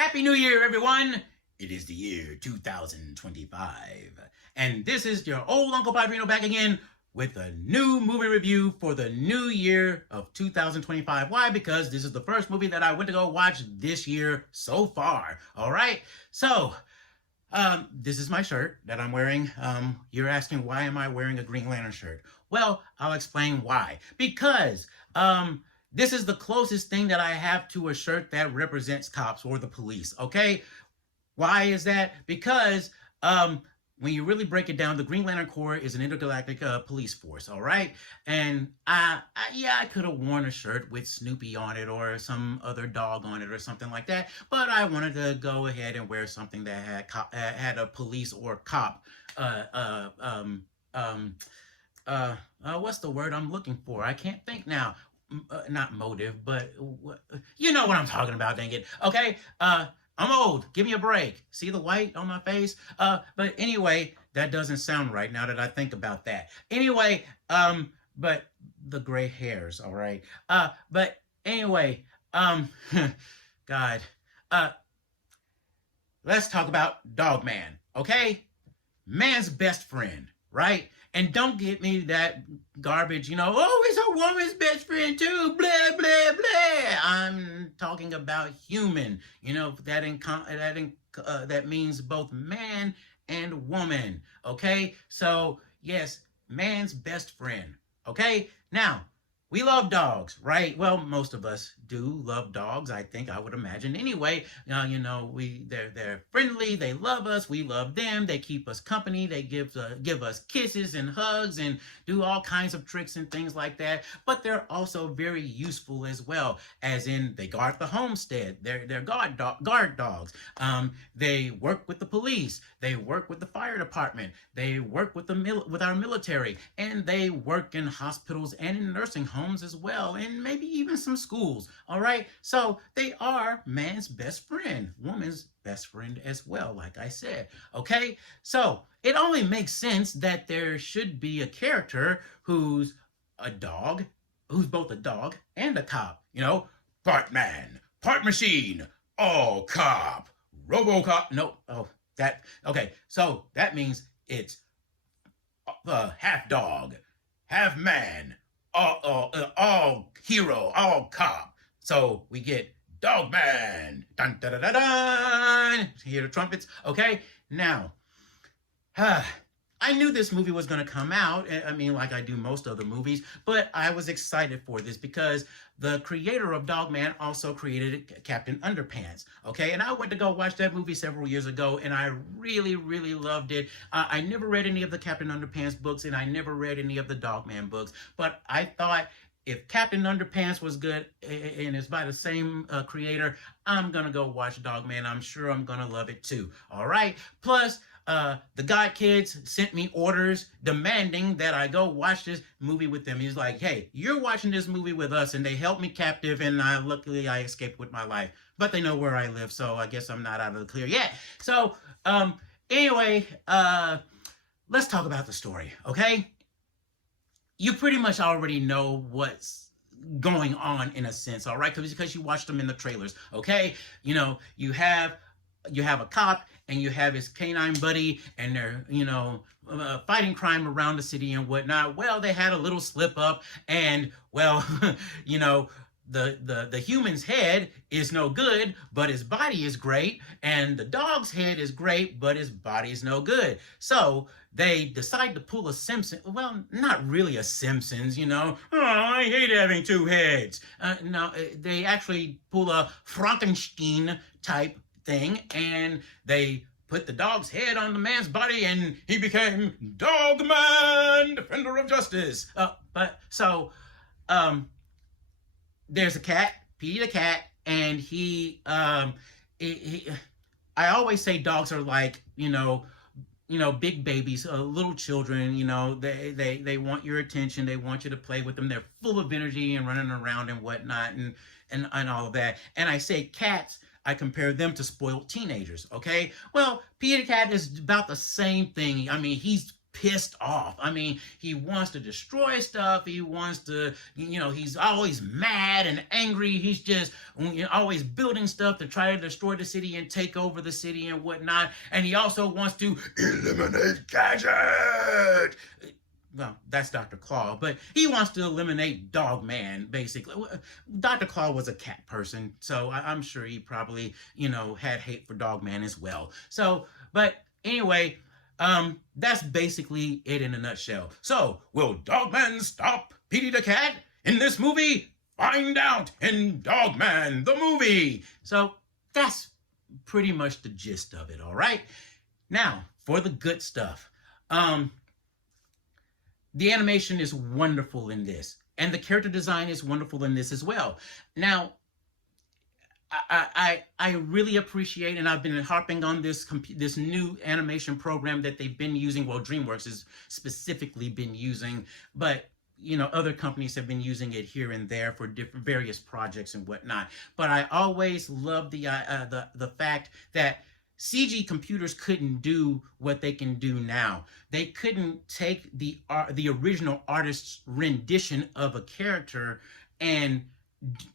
Happy New Year, everyone! It is the year 2025, and this is your old Uncle Padrino back again with a new movie review for the new year of 2025. Why? Because this is the first movie that I went to go watch this year so far. All right, so this is my shirt that I'm wearing. You're asking, why am I wearing a Green Lantern shirt? Well, I'll explain why. Because this is the closest thing that I have to a shirt that represents cops or the police. Okay, why is that? Because when you really break it down, the Green Lantern Corps is an intergalactic police force, all right? And I could have worn a shirt with Snoopy on it or some other dog on it or something like that, but I wanted to go ahead and wear something that had a police or cop. What's the word I'm looking for? I can't think now. Not motive, but you know what I'm talking about, dang it. Okay, I'm old. Give me a break. See the white on my face? But anyway, that doesn't sound right now that I think about that. Anyway, but the gray hairs, all right. But anyway, God, let's talk about Dogman, okay? Man's best friend, right? And don't get me that garbage, oh, it's a woman's best friend too, blah, blah, blah. I'm talking about human, that means both man and woman, okay? So, yes, man's best friend, okay? Now, we love dogs, right? Well, most of us do love dogs. I think I would imagine anyway. They're friendly. They love us. We love them. They keep us company. They give us kisses and hugs and do all kinds of tricks and things like that. But they're also very useful as well, as in they guard the homestead. They're guard dogs. They work with the police. They work with the fire department. They work with with our military, and they work in hospitals and in nursing homes as well, and maybe even some schools. All right, so they are man's best friend, woman's best friend as well, like I said. Okay, so it only makes sense that there should be a character who's a dog, who's both a dog and a cop. Part man, part machine, all cop, RoboCop. No, okay. So that means it's half dog, half man, all hero, all cop. So we get Dogman. Dun dun dun dun dun. Hear the trumpets? Okay. Now, I knew this movie was going to come out. I mean, like I do most of the movies, but I was excited for this because the creator of Dogman also created Captain Underpants. Okay, and I went to go watch that movie several years ago, and I really, really loved it. I never read any of the Captain Underpants books, and I never read any of the Dogman books, but I thought, if Captain Underpants was good and it's by the same creator, I'm going to go watch Dogman. I'm sure I'm going to love it too. All right. Plus, the God Kids sent me orders demanding that I go watch this movie with them. He's like, hey, you're watching this movie with us, and they held me captive, and luckily I escaped with my life. But they know where I live, so I guess I'm not out of the clear yet. So, anyway, let's talk about the story, okay? You pretty much already know what's going on in a sense, all right? Because you watched them in the trailers, okay? You have a cop and you have his canine buddy, and they're fighting crime around the city and whatnot. Well, they had a little slip up, and well, the human's head is no good, but his body is great, and the dog's head is great, but his body's no good. So they decide to pull a Simpson. Well, not really a Simpsons, Oh, I hate having two heads. No, they actually pull a Frankenstein type thing, and they put the dog's head on the man's body, and he became Dogman, defender of justice. There's a cat, Petey the cat, and I always say dogs are like, big babies, little children. They want your attention. They want you to play with them. They're full of energy and running around and whatnot, and all of that. And I say cats, I compare them to spoiled teenagers. Okay, well, Petey the cat is about the same thing. I mean, he's pissed off. I mean, he wants to destroy stuff. He wants to, he's always mad and angry. He's just always building stuff to try to destroy the city and take over the city and whatnot. And he also wants to eliminate Gadget. Well, that's Dr. Claw, but he wants to eliminate Dogman, basically. Dr. Claw was a cat person, so I'm sure he probably, had hate for Dogman as well. So, but anyway, that's basically it in a nutshell. So, will Dogman stop Petey the Cat in this movie? Find out in Dogman, the movie. So, that's pretty much the gist of it, all right? Now, for the good stuff. The animation is wonderful in this, and the character design is wonderful in this as well. Now, I really appreciate, and I've been harping on this new animation program that they've been using. Well, DreamWorks has specifically been using, but other companies have been using it here and there for different various projects and whatnot. But I always love the fact that CG computers couldn't do what they can do now. They couldn't take the original artist's rendition of a character and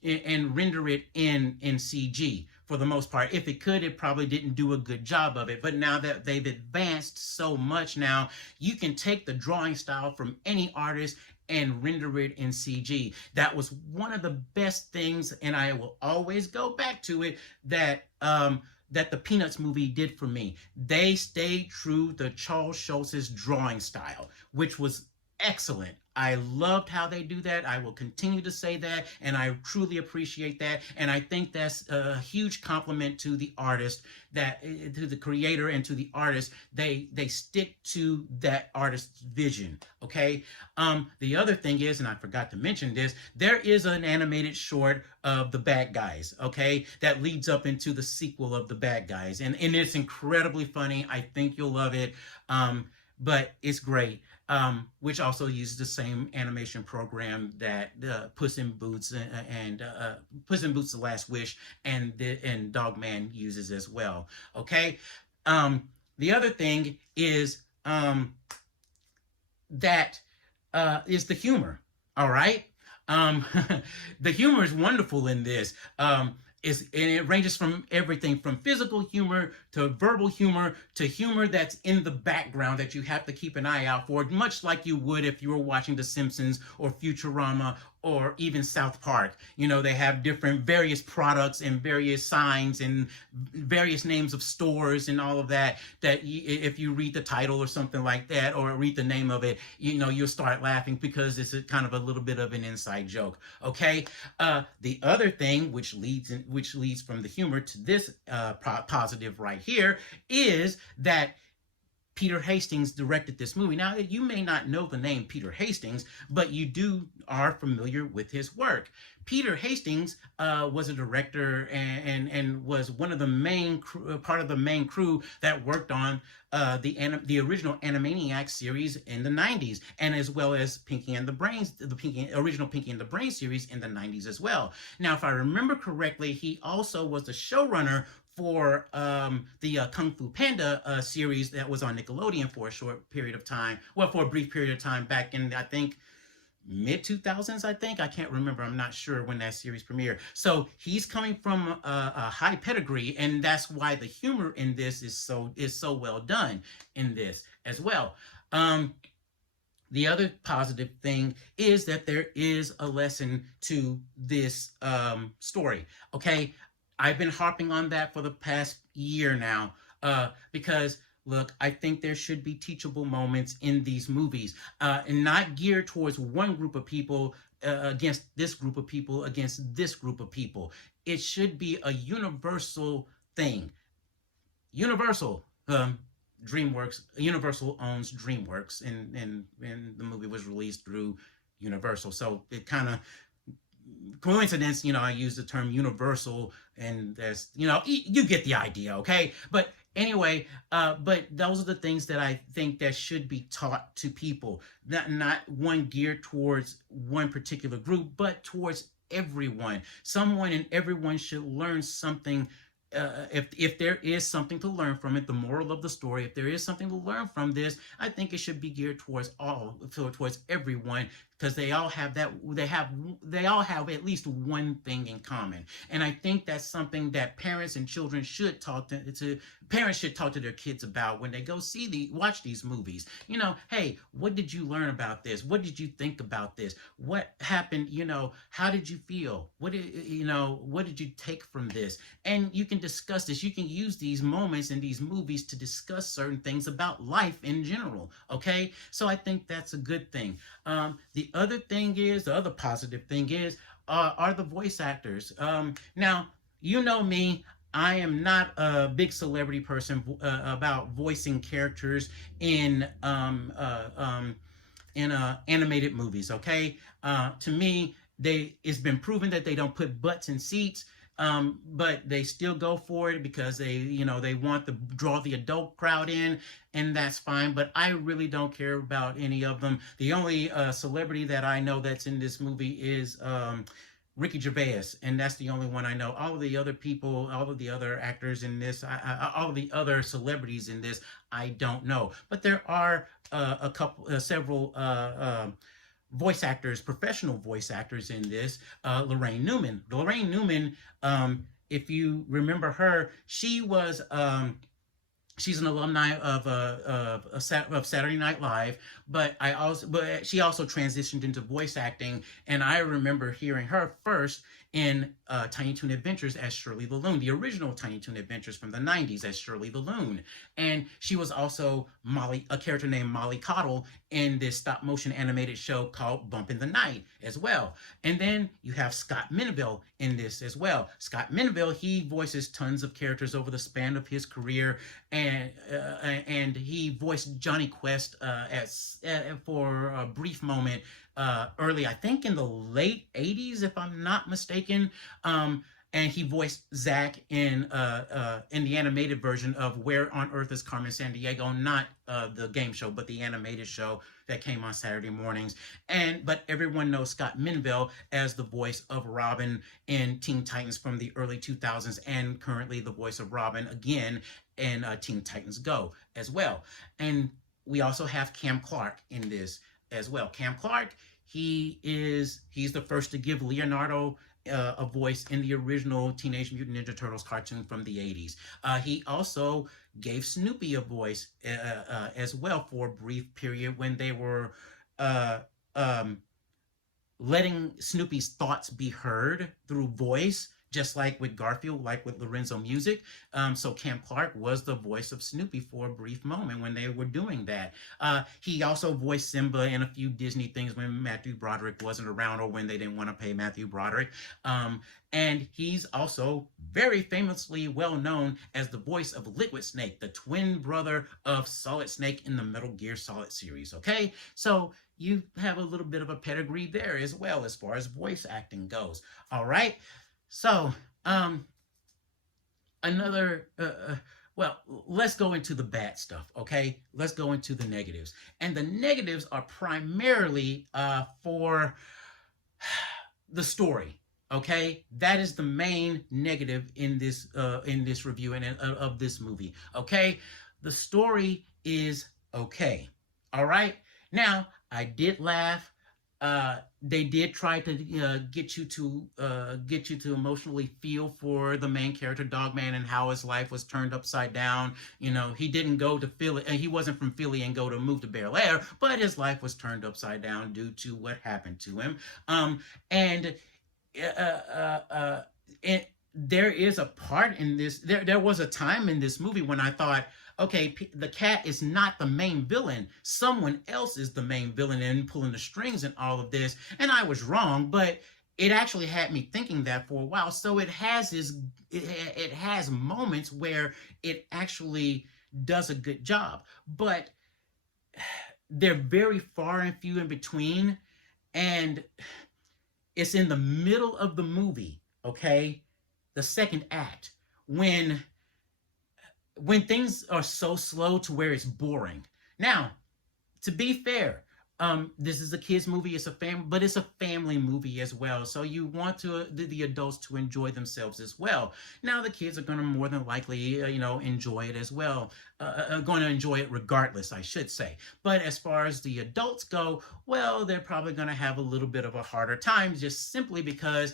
render it in CG for the most part. If it could, it probably didn't do a good job of it. But now that they've advanced so much now, you can take the drawing style from any artist and render it in CG. That was one of the best things, and I will always go back to it, that the Peanuts movie did for me. They stayed true to Charles Schulz's drawing style, which was excellent. I loved how they do that. I will continue to say that, and I truly appreciate that. And I think that's a huge compliment to the artist, to the creator and to the artist. They stick to that artist's vision. Okay. The other thing is, and I forgot to mention this, there is an animated short of The Bad Guys. Okay, that leads up into the sequel of The Bad Guys, and it's incredibly funny. I think you'll love it. But it's great. Which also uses the same animation program that Puss in Boots and Puss in Boots: The Last Wish and Dogman uses as well. Okay. The other thing is that is the humor. All right. The humor is wonderful in this. And it ranges from everything from physical humor to verbal humor to humor that's in the background that you have to keep an eye out for, much like you would if you were watching The Simpsons or Futurama or even South Park. They have various products and various signs and various names of stores and all of that, if you read the title or something like that, or read the name of it, you'll start laughing because it's kind of a little bit of an inside joke. Okay. The other thing which leads from the humor to this positive right here is that Peter Hastings directed this movie. Now, you may not know the name Peter Hastings, but you are familiar with his work. Peter Hastings was a director and was one of the part of the main crew that worked on the original Animaniacs series in the 90s, and as well as Pinky and the Brains, the original Pinky and the Brain series in the 90s as well. Now, if I remember correctly, he also was the showrunner for the Kung Fu Panda series that was on Nickelodeon for a short period of time. Well, for a brief period of time back in, I think, mid-2000s, I think. I can't remember. I'm not sure when that series premiered. So he's coming from a high pedigree, and that's why the humor in this is so well done in this as well. The other positive thing is that there is a lesson to this story. Okay, I've been harping on that for the past year now, because look, I think there should be teachable moments in these movies, and not geared towards one group of people against this group of people against this group of people. It should be a universal thing. Universal, DreamWorks. Universal owns DreamWorks, and the movie was released through Universal, so it kind of coincidence, I use the term universal, and that's, you get the idea, okay? But anyway, but those are the things that I think that should be taught to people, not one geared towards one particular group, but towards everyone. Someone and everyone should learn something if there is something to learn from it, the moral of the story, if there is something to learn from this, I think it should be geared towards everyone, because they all have at least one thing in common. And I think that's something that parents and children should to parents should talk to their kids about when they go watch these movies. Hey, what did you learn about this? What did you think about this? What happened? How did you feel? What did you take from this? And you can discuss this. You can use these moments in these movies to discuss certain things about life in general. Okay, so I think that's a good thing. The other positive thing is, are the voice actors. Now, me, I am not a big celebrity person about voicing characters in animated movies. Okay, to me, it's been proven that they don't put butts in seats. But they still go for it because they want to draw the adult crowd in, and that's fine. But I really don't care about any of them. The only celebrity that I know that's in this movie is Ricky Gervais, and that's the only one I know. All of the other people, all of the other actors in this, all of the other celebrities in this, I don't know. But there are several voice actors, professional voice actors in this. Lorraine Newman. Lorraine Newman, if you remember her, she's an alumni of Saturday Night Live, but she also transitioned into voice acting, and I remember hearing her first in Tiny Toon Adventures as Shirley the Loon, the original Tiny Toon Adventures from the 90s as Shirley the Loon. And she was also a character named Molly Coddle in this stop motion animated show called Bump in the Night as well. And then you have Scott Menville in this as well. Scott Menville, he voices tons of characters over the span of his career, and he voiced Johnny Quest for a brief moment early, I think in the late 80s, if I'm not mistaken. And he voiced Zach in the animated version of Where on Earth is Carmen Sandiego, not the game show, but the animated show that came on Saturday mornings. But everyone knows Scott Menville as the voice of Robin in Teen Titans from the early 2000s, and currently the voice of Robin again in Teen Titans Go as well. And we also have Cam Clark in this as well. Cam Clark, he's the first to give Leonardo a voice in the original Teenage Mutant Ninja Turtles cartoon from the 80s. He also gave Snoopy a voice as well for a brief period when they were letting Snoopy's thoughts be heard through voice, just like with Garfield, like with Lorenzo Music. So Cam Clark was the voice of Snoopy for a brief moment when they were doing that. He also voiced Simba in a few Disney things when Matthew Broderick wasn't around, or when they didn't want to pay Matthew Broderick. And he's also very famously well known as the voice of Liquid Snake, the twin brother of Solid Snake in the Metal Gear Solid series. Okay, so you have a little bit of a pedigree there as well as far as voice acting goes. All right. So, well, let's go into the bad stuff, okay? Let's go into the negatives. And the negatives are primarily for the story, okay? That is the main negative in this review and of this movie, okay? The story is okay, all right? Now, I did laugh. They did try to get you to emotionally feel for the main character Dogman and how his life was turned upside down. He didn't go to Philly, and he wasn't from Philly and move to Bel Air, but his life was turned upside down due to what happened to him. And there is a part in this. There was a time in this movie when I thought, okay, the cat is not the main villain. Someone else is the main villain and pulling the strings in all of this. And I was wrong, but it actually had me thinking that for a while. So it has moments where it actually does a good job, but they're very far and few in between. And it's in the middle of the movie, okay? The second act, when things are so slow to where it's boring. Now, to be fair, This is a kids movie. It's a but it's a family movie as well. So you want the adults to enjoy themselves as well. Now the kids are going to more than likely, enjoy it as well. Going to enjoy it regardless, I should say. But as far as the adults go, well, they're probably going to have a little bit of a harder time, just simply because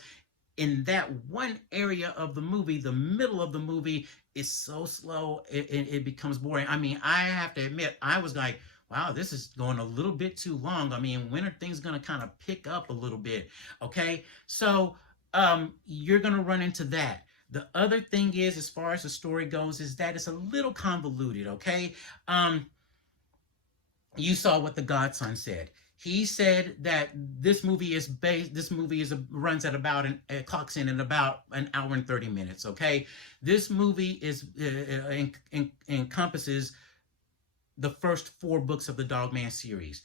in that one area of the movie, the middle of the movie is so slow, it becomes boring. I mean, I have to admit, I was like, wow, this is going a little bit too long. I mean, when are things going to kind of pick up a little bit? Okay, so you're going to run into that. The other thing is, as far as the story goes, is that it's a little convoluted. Okay, you saw what the Godson said. He said that this movie is based. This movie runs at about it clocks in at about an hour and 30 minutes. Okay, this movie encompasses the first 4 books of the Dogman series.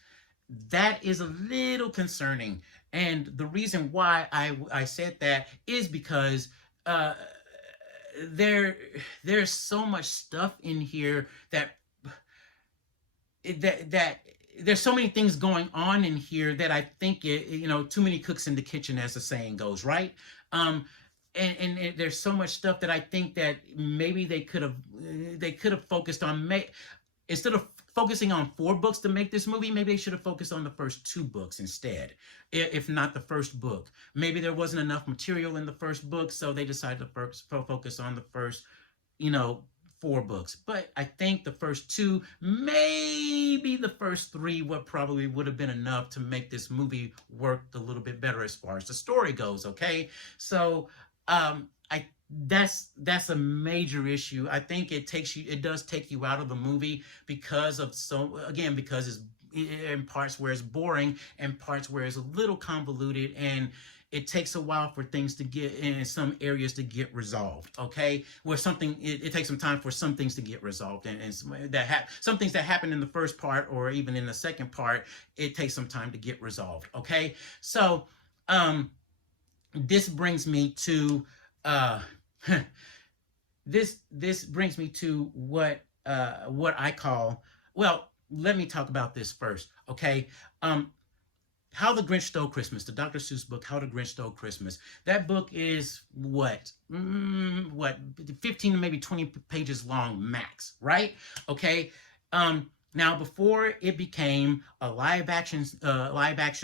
That is a little concerning, and the reason why I said that is because uh, there there's so much stuff in here that there's so many things going on in here that I think too many cooks in the kitchen, as the saying goes, right? Um, and there's so much stuff that I think that maybe they could have focused on instead of focusing on 4 books to make this movie, maybe they should have focused on the first 2 books instead, if not the first book. Maybe there wasn't enough material in the first book, so they decided to first focus on the first, you know, 4 books. But I think the first 2, maybe the first 3, would have been enough to make this movie work a little bit better as far as the story goes. Okay, so I that's a major issue. I think it does take you out of the movie because it's in parts where it's boring and parts where it's a little convoluted, and it takes a while for things to get in some areas to get resolved. Okay, where it takes some time for some things to get resolved, and some things that happen in the first part or even in the second part, it takes some time to get resolved. Okay, so this brings me to uh this brings me to what I call, well, let me talk about this first. Okay, um how the Grinch Stole Christmas, the Dr. Seuss book, How the Grinch Stole Christmas. That book is what 15 to maybe 20 pages long max, right? Okay. Now, before it became a live action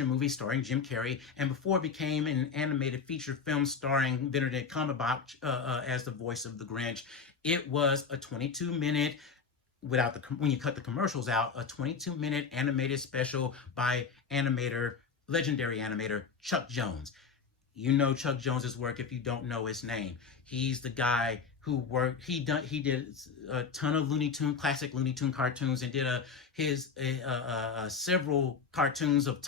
movie starring Jim Carrey, and before it became an animated feature film starring Benedict Cumberbatch as the voice of the Grinch, it was a 22-minute, when you cut the commercials out, a 22-minute animated special by legendary animator Chuck Jones. You know Chuck Jones's work if you don't know his name. He's the guy who worked. He did a ton of classic Looney Tune cartoons, and did several cartoons of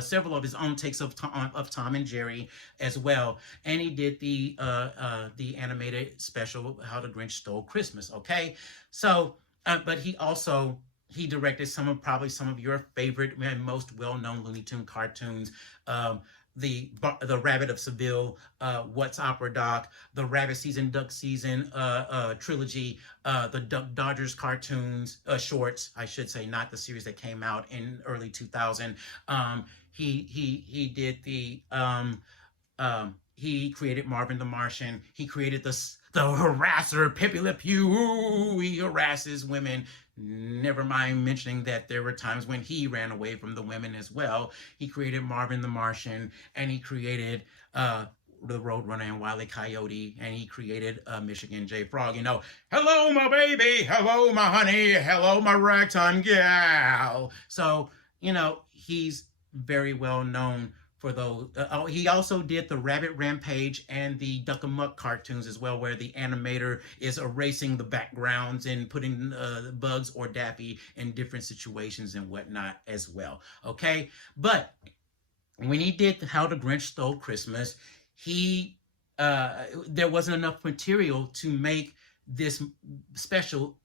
several of his own takes of Tom and Jerry as well. And he did the animated special How the Grinch Stole Christmas. Okay, so but he directed probably some of your favorite and most well-known Looney Tune cartoons. The Rabbit of Seville, What's Opera Doc, the Rabbit Season, Duck Season trilogy, the Duck Dodgers cartoons, shorts, I should say, not the series that came out in early 2000. He did he created Marvin the Martian. He created the harasser, Pepe Le Pew. He harasses women. Never mind mentioning that there were times when he ran away from the women as well. He created Marvin the Martian, and he created the Roadrunner and Wile E. Coyote, and he created Michigan J. Frog. Hello, my baby. Hello, my honey. Hello, my ragtime gal. So, he's very well known for those. He also did the Rabbit Rampage and the Duck Amuck cartoons as well, where the animator is erasing the backgrounds and putting Bugs or Daffy in different situations and whatnot as well. Okay, but when he did How the Grinch Stole Christmas, there wasn't enough material to make this special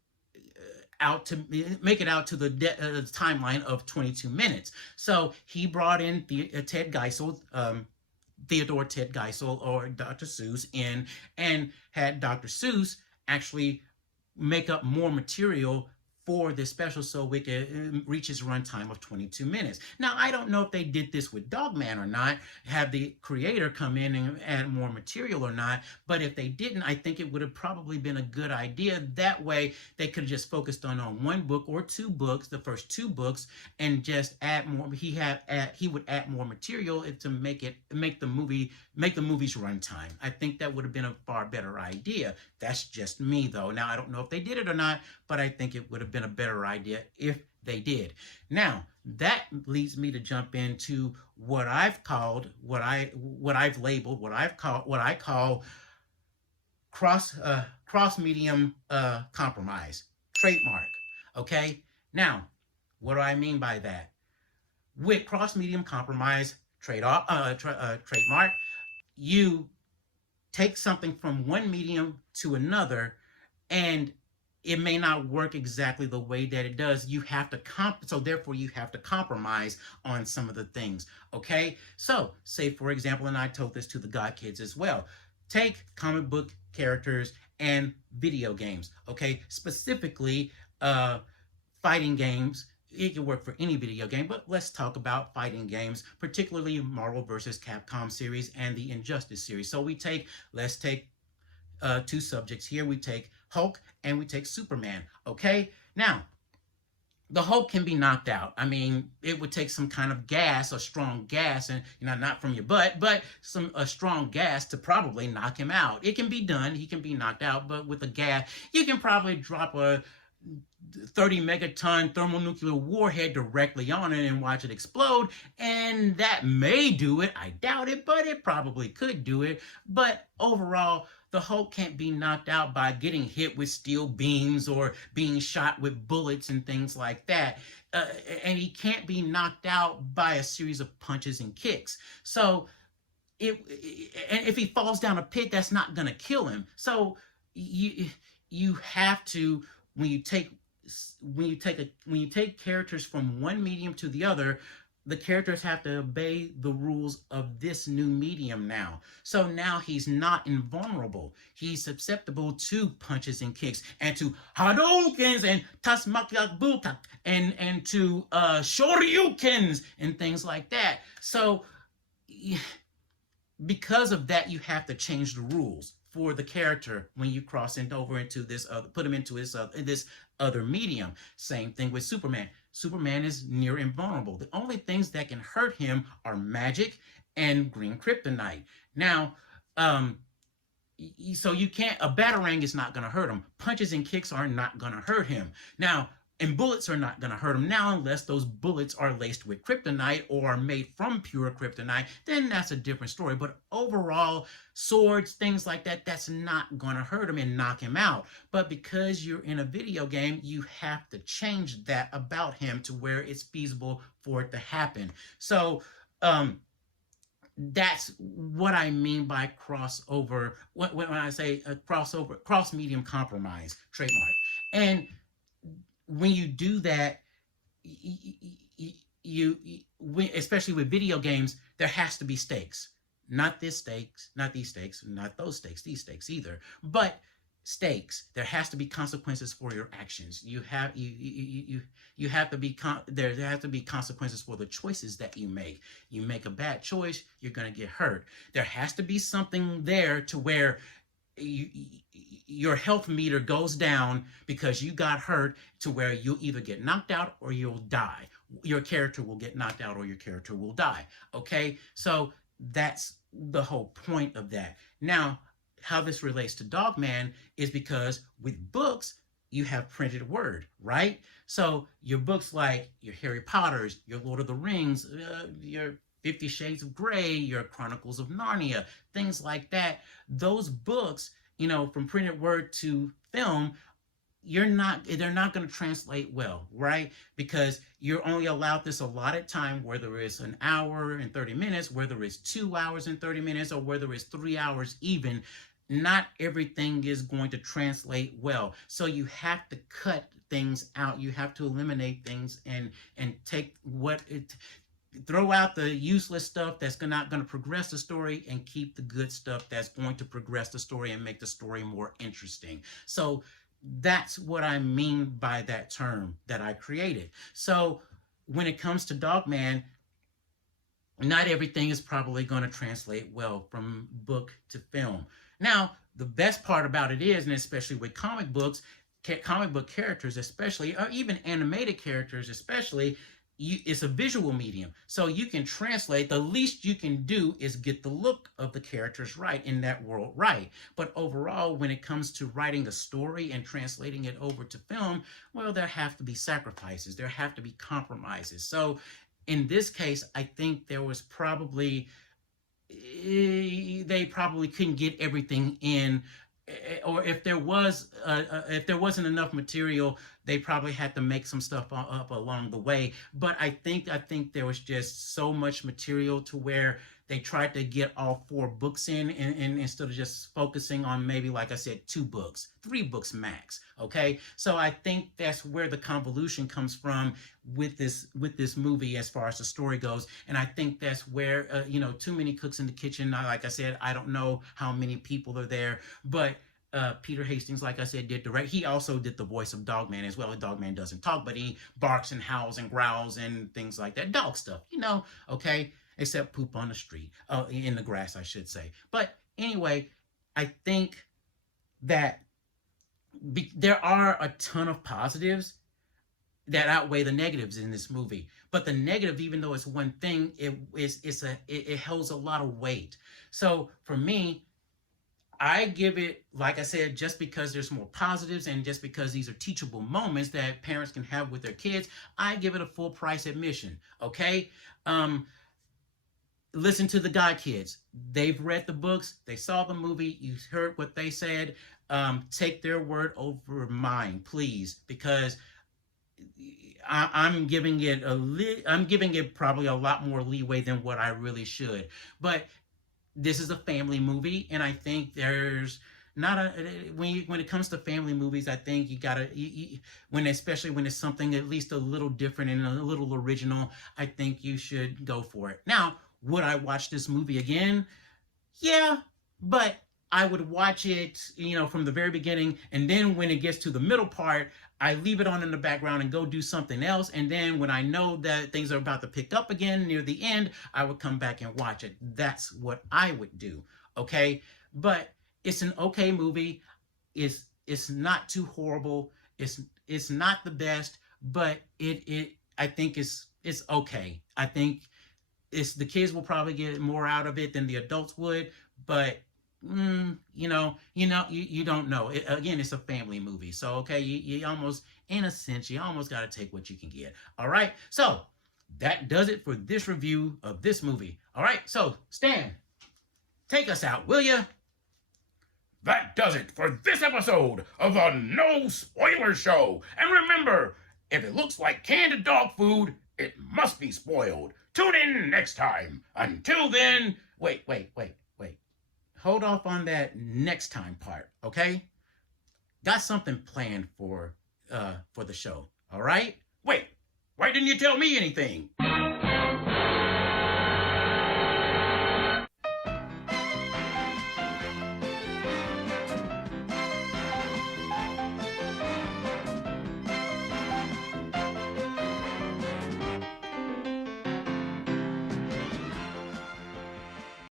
out to the timeline of 22 minutes. So he brought in Ted Geisel, Theodore Ted Geisel, or Dr. Seuss, and had Dr. Seuss actually make up more material for this special so it can reach its runtime of 22 minutes. Now, I don't know if they did this with Dogman or not, have the creator come in and add more material or not, but if they didn't, I think it would have probably been a good idea. That way, they could have just focused on one book or two books, the first two books, and just add more. He would add more material to make the movie's runtime. I think that would have been a far better idea. That's just me, though. Now, I don't know if they did it or not, but I think it would have been a better idea if they did. Now, that leads me to jump into what I've called, what I've labeled, what I call cross medium compromise trademark. Okay. Now, what do I mean by that? With cross medium compromise trademark, you take something from one medium to another, and it may not work exactly the way that it does. You have to so therefore you have to compromise on some of the things. Okay, so say for example, and I told this to the God Kids as well, take comic book characters and video games. Okay, specifically fighting games. It can work for any video game, but let's talk about fighting games, particularly Marvel vs. Capcom series and the Injustice series. So let's take two subjects here. We take Hulk and we take Superman. Okay, now the Hulk can be knocked out. I mean, it would take some kind of gas, a strong gas, and not from your butt, but a strong gas to probably knock him out. It can be done. He can be knocked out, but with a gas, you can probably drop a 30 megaton thermonuclear warhead directly on it and watch it explode, and that may do it. I doubt it, but it probably could do it. But overall, the Hulk can't be knocked out by getting hit with steel beams or being shot with bullets and things like that. And he can't be knocked out by a series of punches and kicks. So and if he falls down a pit, that's not going to kill him. So you have to, when you take characters from one medium to the other, the characters have to obey the rules of this new medium now. So now he's not invulnerable. He's susceptible to punches and kicks, and to Hadoukens and Tasmakyabuka, and to Shoryukens and things like that. So because of that, you have to change the rules for the character when you cross over into this put him into this other medium. Same thing with Superman. Superman is near invulnerable. The only things that can hurt him are magic and green kryptonite. Now, so you can't, a batarang is not going to hurt him. Punches and kicks are not going to hurt him. Now, and bullets are not going to hurt him now unless those bullets are laced with kryptonite or are made from pure kryptonite. Then that's a different story. But overall, swords, things like that, that's not going to hurt him and knock him out. But because you're in a video game, you have to change that about him to where it's feasible for it to happen. So that's what I mean by crossover. When I say a crossover, cross-medium compromise trademark. And when you do that, especially with video games, there has to be stakes. Not these stakes, not those stakes, these stakes either. But stakes. There has to be consequences for your actions. You have to be there have to be consequences for the choices that you make. You make a bad choice, you're gonna get hurt. There has to be something there to where your health meter goes down because you got hurt, to where you'll either get knocked out or you'll die. Your character will get knocked out or your character will die. Okay, so that's the whole point of that. Now, how this relates to Dogman is because with books, you have printed word, right? So your books like your Harry Potters, your Lord of the Rings, your 50 Shades of Grey, your Chronicles of Narnia, things like that. Those books, from printed word to film, they're not going to translate well, right? Because you're only allowed this allotted time, whether it's an hour and 30 minutes, whether it's 2 hours and 30 minutes, or whether it's 3 hours even. Not everything is going to translate well. So you have to cut things out. You have to eliminate things and take throw out the useless stuff that's not going to progress the story, and keep the good stuff that's going to progress the story and make the story more interesting. So That's what I mean by that term that I created. So when it comes to Dogman, not everything is probably going to translate well from book to film. Now, the best part about it is, and especially with comic books, comic book characters, especially, or even animated characters, especially, it's a visual medium. So you can translate. The least you can do is get the look of the characters right in that world right. But overall, when it comes to writing a story and translating it over to film, well, there have to be sacrifices. There have to be compromises. So in this case, I think there was probably they probably couldn't get everything in, or if there wasn't enough material, they probably had to make some stuff up along the way. But I think there was just so much material to where they tried to get all 4 books in, and instead of just focusing on maybe, like I said, 2 books, 3 books max. Okay, so I think that's where the convolution comes from with this movie as far as the story goes. And I think that's where too many cooks in the kitchen. Like I said, I don't know how many people are there, but Peter Hastings, like I said, did direct. He also did the voice of Dogman as well. Dogman doesn't talk, but he barks and howls and growls and things like that. Dog stuff, okay? Except poop on the street, in the grass, I should say. But anyway, I think that there are a ton of positives that outweigh the negatives in this movie. But the negative, even though it's one thing, it holds a lot of weight. So for me, I give it, like I said, just because there's more positives and just because these are teachable moments that parents can have with their kids, I give it a full price admission. Okay. Listen to the Guy Kids. They've read the books, they saw the movie, you heard what they said. Take their word over mine, please, because I'm giving it I'm giving it probably a lot more leeway than what I really should. But this is a family movie, and I think there's not a when it comes to family movies, I think you gotta when, especially when it's something at least a little different and a little original, I think you should go for it. Now, would I watch this movie again? Yeah, but I would watch it, from the very beginning, and then when it gets to the middle part, I leave it on in the background and go do something else. And then when I know that things are about to pick up again near the end, I would come back and watch it. That's what I would do. Okay, but it's an okay movie. It's not too horrible. It's not the best, but it I think it's okay. I think the kids will probably get more out of it than the adults would, but you don't know. Again, it's a family movie, so okay, you almost, in a sense, you almost got to take what you can get. All right, so that does it for this review of this movie. All right, so Stan, take us out, will you? That does it for this episode of the No Spoiler Show. And remember, if it looks like canned dog food, it must be spoiled. Tune in next time. Until then, wait. Hold off on that next time part, okay? Got something planned for the show, all right? Wait, why didn't you tell me anything?